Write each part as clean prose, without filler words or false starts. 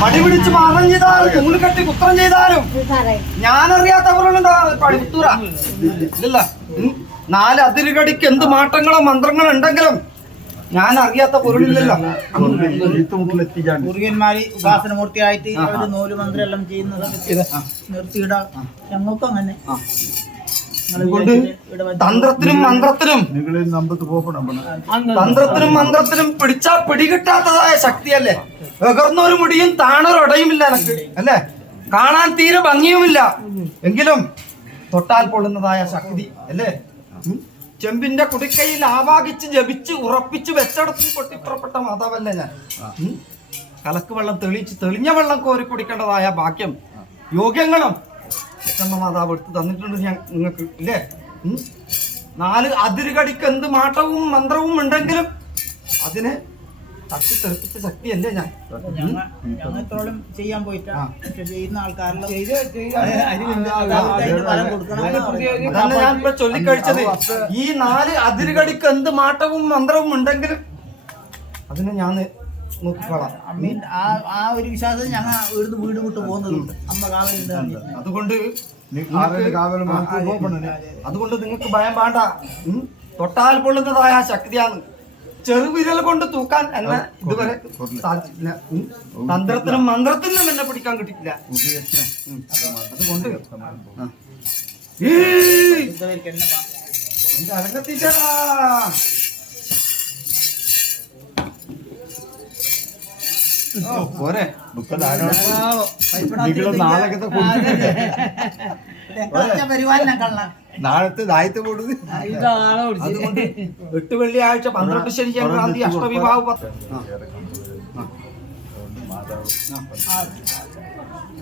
മടി പിടിച്ച് പാദം ചെയ്താലും തൂണ് കെട്ടി കുത്രം ചെയ്താലും ഞാനറിയാത്തവരുണ്ടാ പഴുത്തൂറ ഇല്ല. 4 അതിരുകടിക്ക് എന്ത് മാറ്റങ്ങളോ മന്ത്രങ്ങളോ ഉണ്ടെങ്കിലും ഞാൻ അറിയാത്ത പൊരുളില്ലല്ലോ. മുരുകന്മാര് ഉപാസനമൂർത്തിയായിട്ട് അവര് നൂല് മന്ത്രെല്ലാം ചെയ്യുന്നത് നിർത്തിയിട ഞങ്ങൾക്കും അങ്ങനെ. അതുകൊണ്ട് തന്ത്രത്തിനും മന്ത്രത്തിനും പിടിച്ചാ പിടികിട്ടാത്തതായ ശക്തിയല്ലേ. എകർന്നൊരു മുടിയും താണൊരടയുമില്ല എനക്ക് അല്ലേ. കാണാൻ തീരെ ഭംഗിയുമില്ല എങ്കിലും തൊട്ടാൽ പൊള്ളുന്നതായ ശക്തി അല്ലേ. ചെമ്പിന്റെ കുടിക്കൈയിൽ ആവാഹിച്ച് ജപിച്ച് ഉറപ്പിച്ച് വെച്ചടത്ത് പൊട്ടിപ്പുറപ്പെട്ട മാതാവല്ലേ ഞാൻ. കലക്ക് വെള്ളം തെളിഞ്ഞ വെള്ളം കോരി കുടിക്കേണ്ടതായ ഭാഗ്യം യോഗ്യങ്ങളും മാതാവ് എടുത്ത് തന്നിട്ടുണ്ട് നിങ്ങൾക്ക് ഇല്ലേ. 4 അതിരുകടിക്ക് എന്ത് മാറ്റവും മന്ത്രവും ഉണ്ടെങ്കിലും അതിനെ തട്ടിത്തെറിപ്പിച്ച ശക്തിയല്ലേ ഞാൻ. ഞങ്ങളോളം ചെയ്യാൻ പോയിട്ടാ ചെയ്യുന്ന ആൾക്കാരെല്ലാം അതന്നെ ഞാൻ ഇപ്പൊ ചൊല്ലിക്കഴിച്ചത്. ഈ 4 അതിരുകടിക്ക് എന്ത് മാറ്റവും മന്ത്രവും ഉണ്ടെങ്കിലും അതിനെ ഞാൻ നോക്കിക്കോളാം. ആ ഒരു വിശ്വാസം ഞങ്ങൾ വീട് വിട്ട് പോകുന്നതുണ്ട്. അമ്മ കാവലുണ്ട്. അതുകൊണ്ട് നിങ്ങൾക്ക് ഭയം വേണ്ട. തൊട്ടാൽ പൊള്ളുന്നതായ ശക്തിയാണ്. ചെറുവിരൽ കൊണ്ട് തൂക്കാൻ എന്നെ ഇതുവരെ സാധിച്ചിട്ടില്ല. തന്ത്രത്തിനും മന്ത്രത്തിനും എന്നെ പിടിക്കാൻ കിട്ടിയിട്ടില്ല. അതുകൊണ്ട് അരങ്ങത്തിച്ചാ പോരെ നാളത്തെ ദായത്തെ കൊടുത്ത്. അതുകൊണ്ട് 8 വെള്ളിയാഴ്ച 12 ശനി സംക്രാന്തി അഷ്ടവിഭാവ്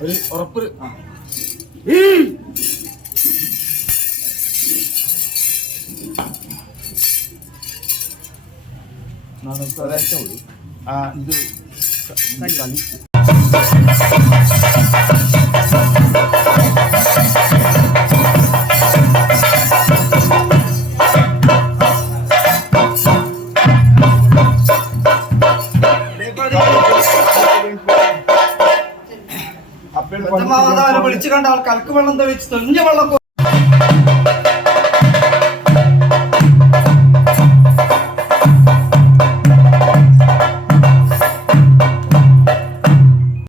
ഒരു ഉറപ്പ്. ഒരാഴ്ച കൊടു. ഇത് കളി വിളിച്ചു കണ്ട ആൾ കലക്ക് വെള്ളം തെളിച്ച് തെളിഞ്ഞ വെള്ളം